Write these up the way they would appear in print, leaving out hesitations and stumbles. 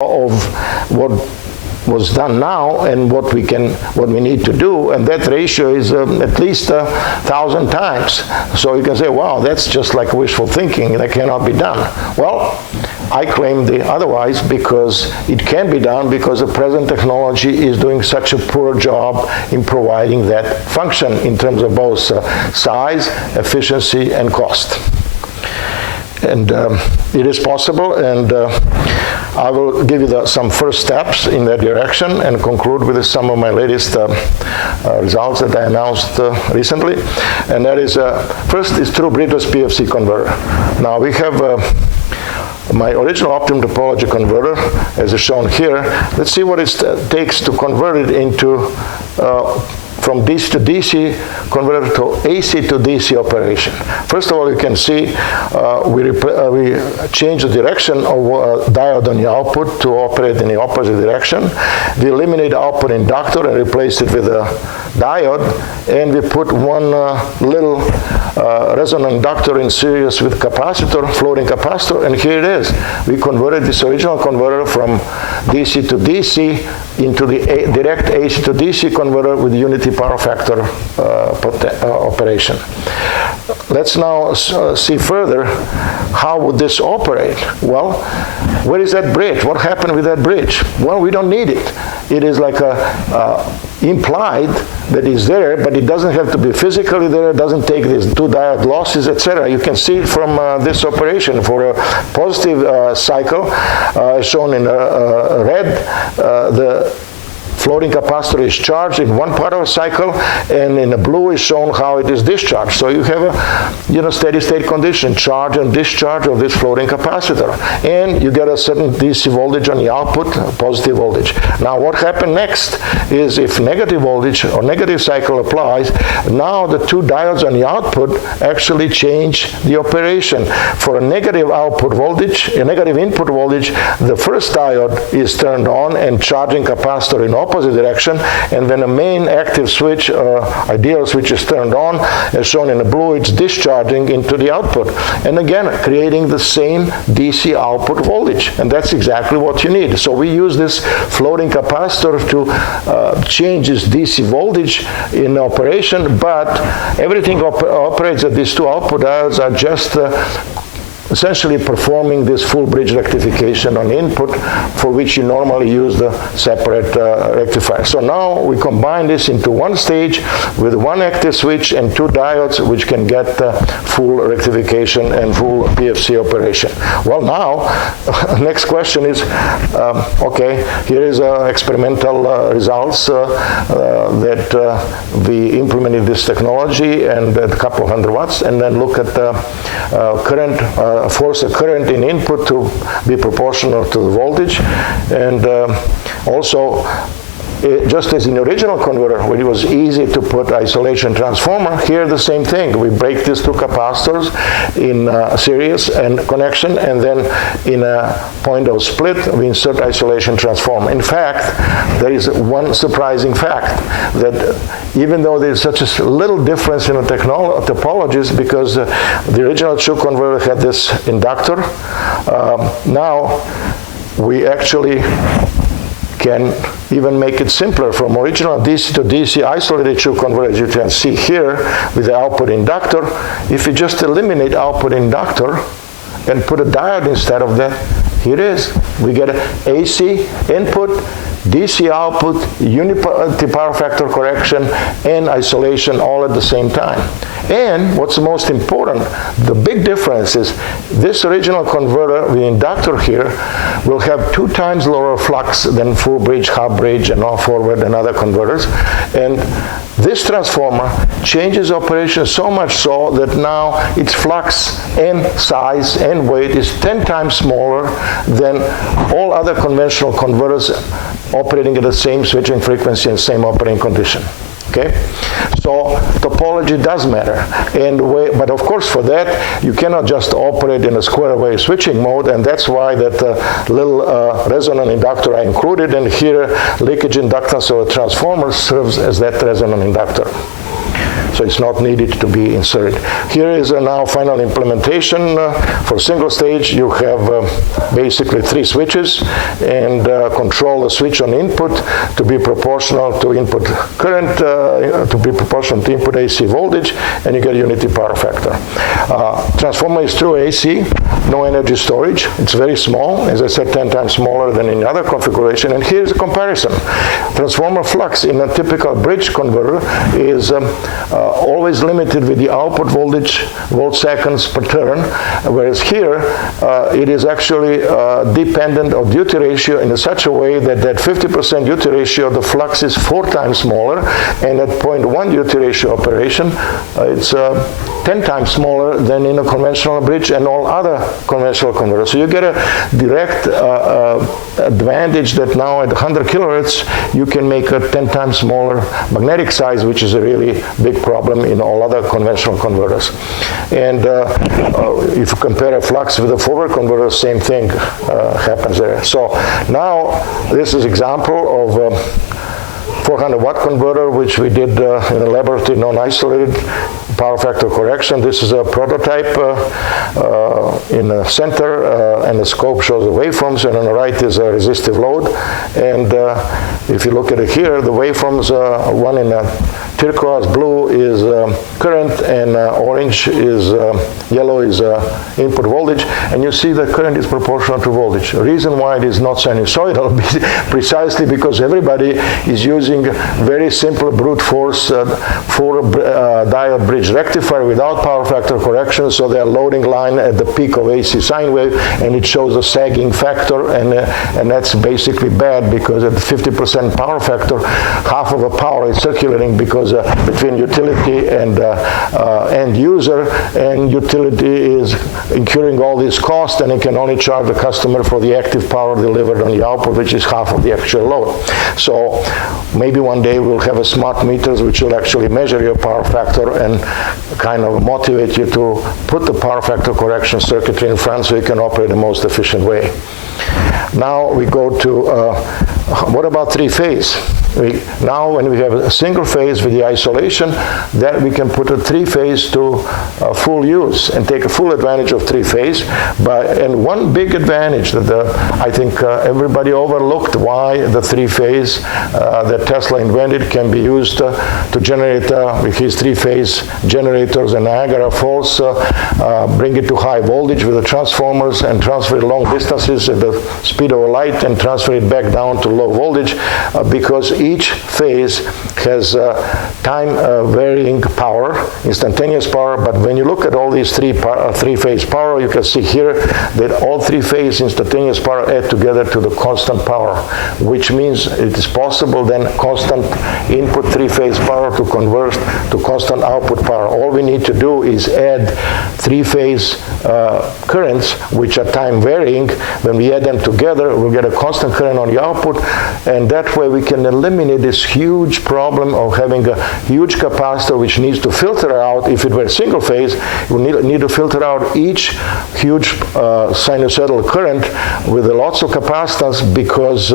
of what was done now and what we need to do, and that ratio is at least 1,000 times. So you can say, wow, that's just like wishful thinking, that cannot be done. Well, I claim otherwise, because it can be done, because the present technology is doing such a poor job in providing that function in terms of both size, efficiency, and cost. And it is possible, and I will give you some first steps in that direction and conclude with some of my latest results that I announced recently. And that is, first is through bridgeless PFC converter. Now we have my original optimum topology converter, as is shown here. Let's see what it takes to convert it into from DC to DC converter to AC to DC operation. First of all, you can see we change the direction of diode on the output to operate in the opposite direction. We eliminate the output inductor and replace it with a diode, and we put one little resonant inductor in series with capacitor, floating capacitor, and here it is. We converted this original converter from DC to DC into the direct AC to DC converter with unity power factor operation. Let's now see further how would this operate. Well, where is that bridge? What happened with that bridge? Well, we don't need it. It is like implied that it's there, but it doesn't have to be physically there. It doesn't take these two diode losses, etc. You can see it from this operation. For a positive cycle, shown in red, the floating capacitor is charged in one part of a cycle, and in the blue is shown how it is discharged. So you have a steady state condition, charge and discharge of this floating capacitor. And you get a certain DC voltage on the output, positive voltage. Now what happened next is, if negative voltage or negative cycle applies, now the two diodes on the output actually change the operation. For a negative output voltage, a negative input voltage, the first diode is turned on and charging capacitor in opposite direction, and when the main active switch, ideal switch, is turned on, as shown in the blue, it's discharging into the output, and again creating the same DC output voltage, and that's exactly what you need. So we use this floating capacitor to change this DC voltage in operation, but everything operates at these two output diodes are just essentially performing this full bridge rectification on input, for which you normally use the separate rectifier. So now we combine this into one stage with one active switch and two diodes, which can get full rectification and full PFC operation. Well, now, next question is, okay, here is experimental results that we implemented this technology and at a couple of 100 watts, and then look at the current, force a current in input to be proportional to the voltage, and also just as in the original converter, where it was easy to put isolation transformer, here the same thing. We break these two capacitors in series and connection, and then in a point of split, we insert isolation transformer. In fact, there is one surprising fact, that even though there's such a little difference in the topologies, because the original two converter had this inductor, now we actually can even make it simpler. From original DC to DC isolated two converter, as you can see here with the output inductor, if you just eliminate output inductor and put a diode instead of that, here it is. We get an AC input, DC output, unity power factor correction, and isolation all at the same time. And what's the most important, the big difference is this original converter, the inductor here, will have 2 times lower flux than full bridge, half bridge, and all forward and other converters. And this transformer changes operation so much so that now its flux and size and weight is 10 times smaller than all other conventional converters operating at the same switching frequency and same operating condition. Okay, so topology does matter, but of course for that you cannot just operate in a square wave switching mode, and that's why that little resonant inductor I included, and here leakage inductance of a transformer serves as that resonant inductor. So it's not needed to be inserted. Here is a now final implementation. For single stage, you have basically 3 switches, and control the switch on input to be proportional to input current, to be proportional to input AC voltage, and you get unity power factor. Transformer is true AC, no energy storage. It's very small, as I said, 10 times smaller than in other configuration. And here's a comparison. Transformer flux in a typical bridge converter is always limited with the output voltage, volt-seconds per turn, whereas here it is actually dependent on duty ratio in such a way that that 50% duty ratio, the flux is 4 times smaller, and at 0.1 duty ratio operation, it's 10 times smaller than in a conventional bridge and all other conventional converters. So you get a direct advantage that now at 100 kilohertz, you can make a 10 times smaller magnetic size, which is a really big problem in all other conventional converters. And if you compare a flux with a forward converter, same thing happens there. So now this is example of 400 watt converter, which we did in a laboratory, non-isolated power factor correction. This is a prototype in the center, and the scope shows the waveforms, and on the right is a resistive load. And if you look at it here, the waveforms, one in turquoise blue is current, and orange is, yellow is input voltage, and you see the current is proportional to voltage. The reason why it is not sinusoidal precisely because everybody is using very simple brute force 4 diode bridge rectifier without power factor correction, so they are loading line at the peak of AC sine wave, and it shows a sagging factor, and that's basically bad because at 50% power factor, half of the power is circulating because between utility and end user, and utility is incurring all these costs, and it can only charge the customer for the active power delivered on the output, which is half of the actual load. So maybe one day we'll have a smart meters which will actually measure your power factor and kind of motivate you to put the power factor correction circuitry in front so you can operate the most efficient way. Now we go to what about 3-phase? Now when we have a single phase with the isolation, then we can put a 3-phase to full use and take a full advantage of 3-phase. And one big advantage that I think everybody overlooked, why the 3-phase that Tesla invented can be used to generate with his 3-phase generators in Niagara Falls, bring it to high voltage with the transformers and transfer it long distances at the speed of a light and transfer it back down to low voltage, because each phase has time varying power, instantaneous power. But when you look at all these 3-phase power, you can see here that all 3-phase instantaneous power add together to the constant power, which means it is possible then constant input 3-phase power to convert to constant output power. All we need to do is add 3-phase currents, which are time varying. When we add them together, we'll get a constant current on the output, and that way we can eliminate this huge problem of having a huge capacitor which needs to filter out. If it were single phase, you need to filter out each huge sinusoidal current with lots of capacitance, because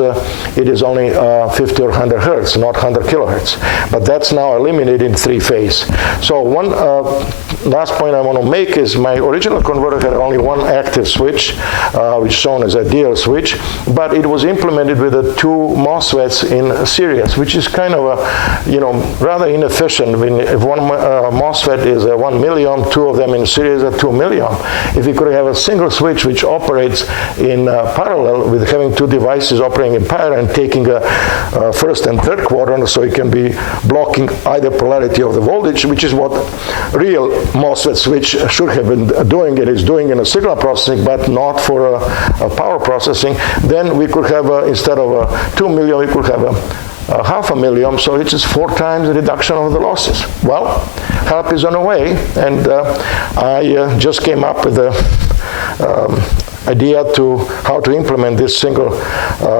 it is only 50 or 100 hertz, not 100 kilohertz. But that's now eliminated in 3-phase. So one last point I want to make is my original converter had only one active switch, which is shown as a DL switch, but it was implemented with the 2 MOSFETs in series, which is kind of a, rather inefficient. If one MOSFET is 1 million, 2 of them in series are 2 million. If you could have a single switch which operates in parallel with having 2 devices operating in parallel and taking a first and third quadrant, so it can be blocking either polarity of the voltage, which is what real MOSFET switch should have been doing. It is doing in a signal processing, but not for a power processing. Then we could have, instead of 2 million, we could have a 500,000, so it is 4 times the reduction of the losses. Well, help is on the way, and I just came up with a idea to how to implement this single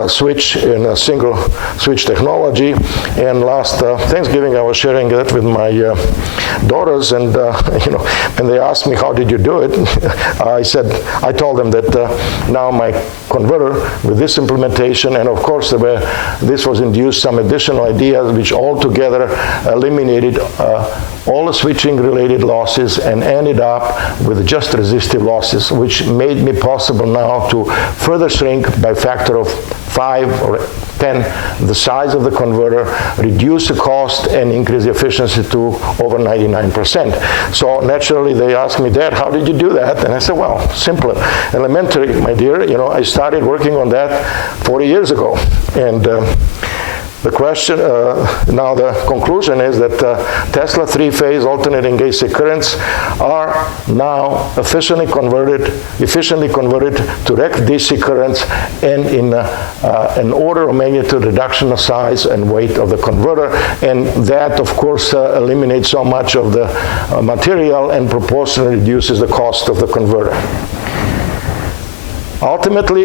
switch in a single switch technology. And last Thanksgiving, I was sharing that with my daughters, and when they asked me how did you do it, I told them that now my converter with this implementation, and of course this was induced some additional ideas which altogether eliminated all the switching related losses and ended up with just resistive losses, which made me possible now to further shrink by a factor of 5 or 10 the size of the converter, reduce the cost, and increase the efficiency to over 99%. So naturally they asked me, Dad, how did you do that? And I said, well, simple, elementary, my dear. I started working on that 40 years ago. And the question, now the conclusion is that Tesla three-phase alternating AC currents are now efficiently converted to direct DC currents, and in an order of magnitude reduction of size and weight of the converter. And that, of course, eliminates so much of the material and proportionally reduces the cost of the converter. Ultimately,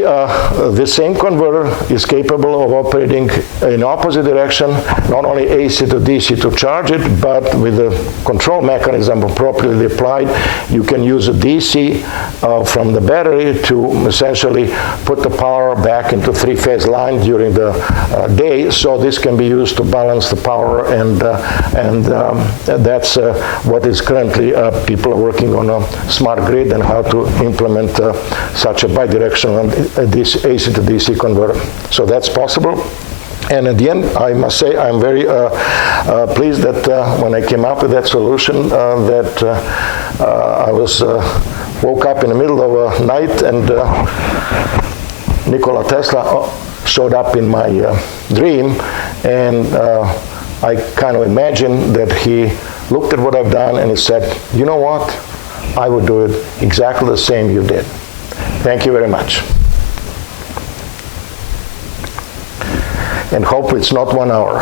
this same converter is capable of operating in opposite direction, not only AC to DC to charge it, but with the control mechanism appropriately applied, you can use a DC from the battery to essentially put the power back into three-phase line during the day. So this can be used to balance the power, and that's what is currently people are working on a smart grid and how to implement such a bidirectional this AC to DC converter. So that's possible. And at the end, I must say I'm very pleased that when I came up with that solution, that I was woke up in the middle of a night and Nikola Tesla showed up in my dream, and I kind of imagined that he looked at what I've done and he said, you know what, I would do it exactly the same you did. Thank you very much. And hope it's not 1 hour.